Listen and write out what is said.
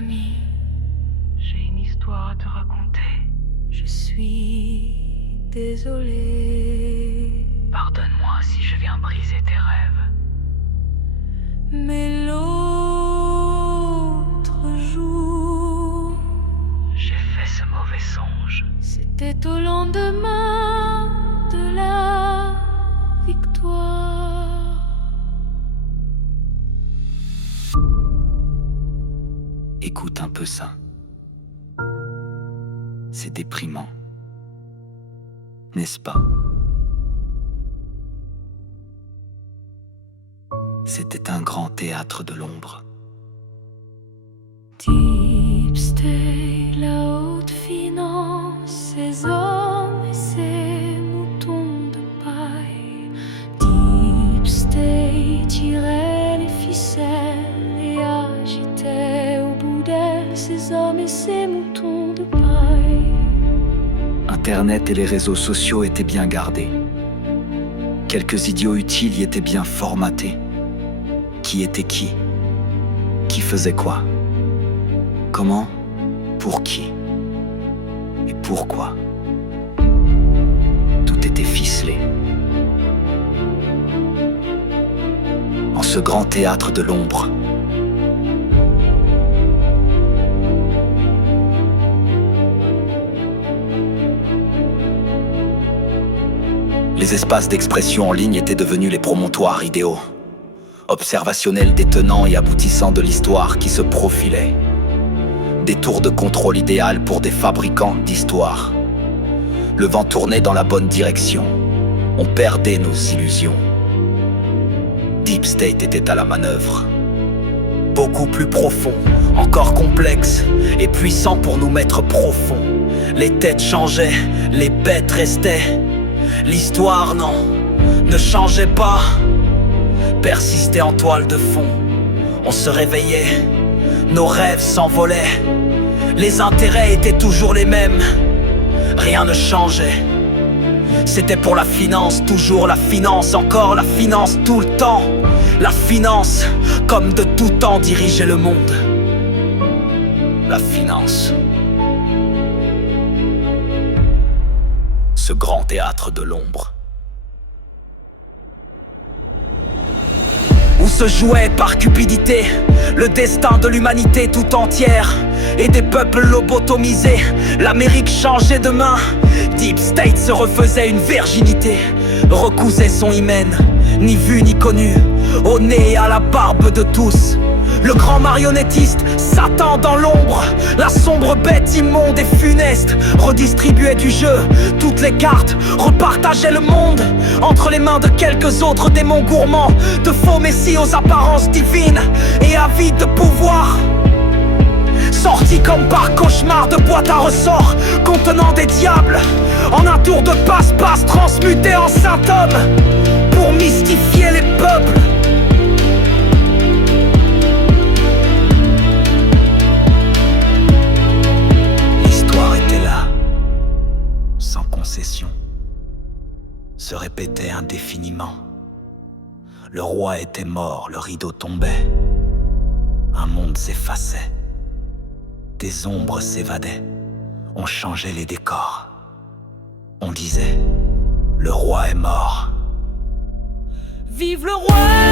ami, j'ai une histoire à te raconter. je suis désolée. Pardonne-moi si je viens briser tes rêves. Mais l'autre jour, J'ai fait ce mauvais songe. c'était au lendemain de la victoire. Écoute un peu ça. C'est déprimant, n'est-ce pas? C'était un grand théâtre de l'ombre. Deep State, la haute finance, ses hommes et ses moutons de paille. Deep State tirait les ficelles et agitait au bout d'elle ses hommes et ses moutons de paille. Internet et les réseaux sociaux étaient bien gardés. Quelques idiots utiles y étaient bien formatés. Qui était qui? Qui faisait quoi? Comment? Pour qui? Et pourquoi? Tout était ficelé. En ce grand théâtre de l'ombre, les espaces d'expression en ligne étaient devenus les promontoires idéaux, observationnels des tenants et aboutissants de l'histoire qui se profilait. Des tours de contrôle idéales pour des fabricants d'histoire. Le vent tournait dans la bonne direction. On perdait nos illusions. Deep State était à la manœuvre. Beaucoup plus profond, encore complexe et puissant pour nous mettre profond. Les têtes changeaient, les bêtes restaient. L'histoire, non, ne changeait pas. Persistait en toile de fond. On se réveillait, nos rêves s'envolaient. Les intérêts étaient toujours les mêmes. Rien ne changeait. C'était pour la finance, toujours la finance, encore la finance tout le temps. La finance, comme de tout temps, dirigeait le monde. La finance. Ce grand théâtre de l'ombre. Où se jouait par cupidité le destin de l'humanité tout entière et des peuples lobotomisés. L'Amérique changeait de main. Deep State se refaisait une virginité, recousait son hymen, ni vu ni connu, au nez et à la barbe de tous. Le grand marionnettiste, Satan dans l'ombre, la sombre bête immonde et funeste, redistribuait du jeu toutes les cartes, repartageait le monde entre les mains de quelques autres démons gourmands, de faux messies aux apparences divines et avides de pouvoir. Sortis comme par cauchemar de boîtes à ressorts contenant des diables, en un tour de passe-passe transmutés en saint homme pour mystifier les peuples. L'histoire était là, sans concession, se répétait indéfiniment. Le roi était mort, le rideau tombait, un monde s'effaçait. Des ombres s'évadaient, on changeait les décors. On disait, le roi est mort. Vive le roi!